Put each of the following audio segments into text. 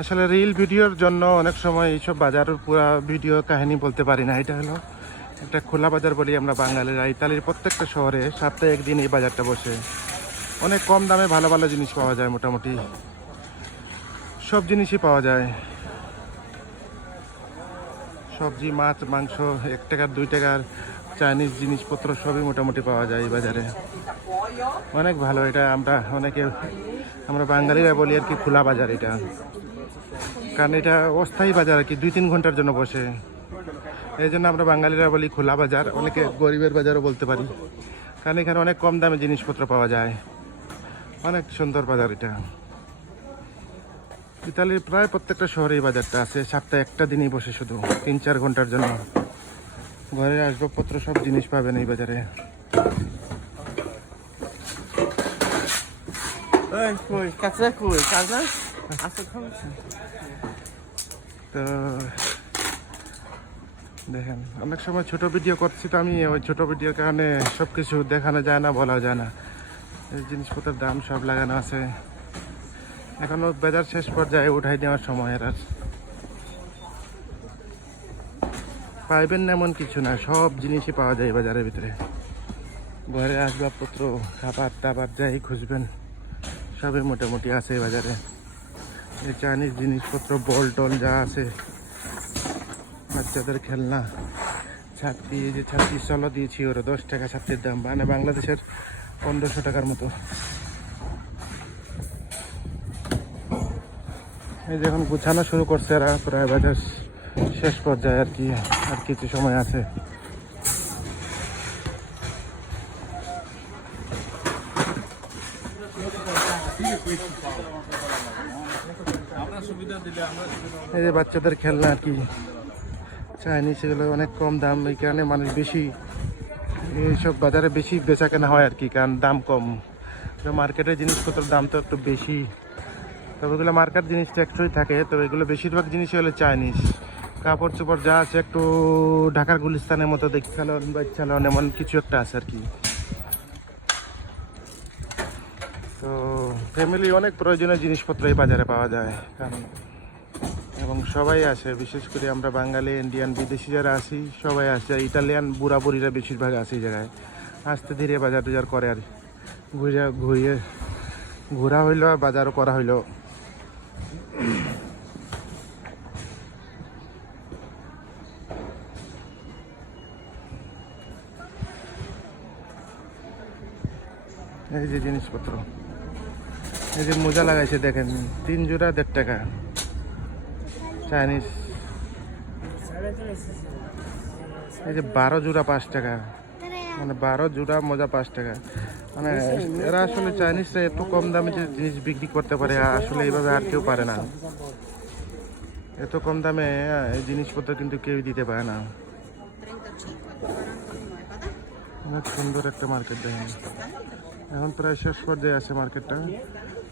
আসলে রিল ভিডিওর জন্য অনেক সময় এইসব বাজার পুরা ভিডিও কাহিনী বলতে পারি না। এটা হলো একটা খোলা বাজার বলি আমরা বাঙালিরা। ইতালির প্রত্যেকটা শহরে সপ্তাহে একদিন এই বাজারটা বসে। অনেক কম দামে ভালো ভালো জিনিস পাওয়া যায়, মোটামুটি সব জিনিসই পাওয়া যায়। সবজি, মাছ, মাংস, 1 টাকার 2 টাকার চাইনিজ জিনিসপত্র সবই মোটামুটি পাওয়া যায় এই বাজারে। অনেক ভালো এটা। আমরা বাঙালিরা বলি আর কি খোলা বাজার এটা, কারণ এটা অস্থায়ী বাজার আর কি, 2-3 ঘন্টার জন্য বসে। এই জন্য আমরা বাঙালিরা বলি খোলা বাজার, অনেকে গরিবের বাজারও বলতে পারি, কারণ এখানে অনেক কম দামে জিনিসপত্র পাওয়া যায়। অনেক সুন্দর বাজার এটা। ইতালির প্রায় প্রত্যেকটা শহরে এই বাজারটা আছে। সপ্তাহে একটা দিনই বসে, শুধু 3-4 ঘন্টার জন্য। ঘরের আসবাবপত্র সব জিনিস পাবেন এই বাজারে। তো দেখেন, অনেক সময় ছোট ভিডিও করছি, তো আমি ওই ছোট ভিডিওর কারণে সব কিছু দেখানো যায় না, বলা যায় না। এই জিনিসপত্রের দাম সব লাগানো আছে। এখনো বাজার শেষ পর্যায়ে উঠাই দেওয়ার সময়। আর পাইবেন না এমন কিছু না, সব জিনিসই পাওয়া যায় বাজারের ভিতরে। ঘরে আসবাবপত্র, খাবার দাবার যাই খুঁজবেন সবই মোটামুটি আছে এই বাজারে। এই চাইনিজ জিনিসপত্র, বল টল যা আছে, বাচ্চাদের খেলনা, ছাত্রী, এই যে ছাত্রী চলো দিয়েছি ওরা 10 টাকা ছাত্রীর দাম, মানে বাংলাদেশের 1500 টাকার মতো। এই যে এখন গুছানো শুরু করছে এরা, প্রায় বাজার শেষ পর্যায়ে আর কি, আর কিছু সময় আছে। এই যে বাচ্চাদের খেলনা আর কি, চাইনিজ, এগুলো অনেক কম দাম। এই কারণে মানুষ বেশি এইসব বাজারে বেশি বেচা কেনা হয় আর কি, কারণ দাম কম। মার্কেটের জিনিসপত্রের দাম তো একটু বেশি, তবে এগুলো মার্কেট জিনিস টেকসই থাকে। তবে এগুলো বেশিরভাগ জিনিসই হলো চাইনিজ। কাপড় চোপড় যা আছে একটু ঢাকার গুলিস্তানের মতো দেখছিলেন, বাচ্চালেন, এমন কিছু একটা আছে আর কি। তো ফ্যামিলি অনেক প্রয়োজনীয় জিনিসপত্র এই বাজারে পাওয়া যায়, কারণ এবং সবাই আসে, বিশেষ করে আমরা বাঙালি, ইন্ডিয়ান, বিদেশি যারা আসি সবাই আসে। ইটালিয়ান বুড়া বুড়িরা বেশিরভাগ আসে এই জায়গায়। আস্তে ধীরে বাজার টাজার করে আর ঘোরা হইলো, বাজারও করা হইলো। এই যে জিনিসপত্র, এই যে মোজা লাগাইছে দেখেন, 3 জোড়া 1.5 টাকা চাইনিজ। এই যে 12 জোড়া 5 টাকা, মানে 12 জোড়া মোজা 5 টাকা। মানে এরা আসলে চাইনিজরা একটু কম দামে যে জিনিস বিক্রি করতে পারে, আসলে এইভাবে আর কেউ পারে না। এত কম দামে এই জিনিসপত্র কিন্তু কেউ দিতে পারে না। অনেক সুন্দর একটা মার্কেট দেখেন। এখন প্রায় শেষ পর্যায়ে আছে মার্কেটটা।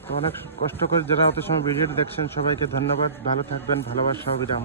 তো অনেক কষ্ট করে যারা অত সময় ভিডিওটি দেখছেন সবাইকে ধন্যবাদ। ভালো থাকবেন, ভালোবাসা, বিরাম।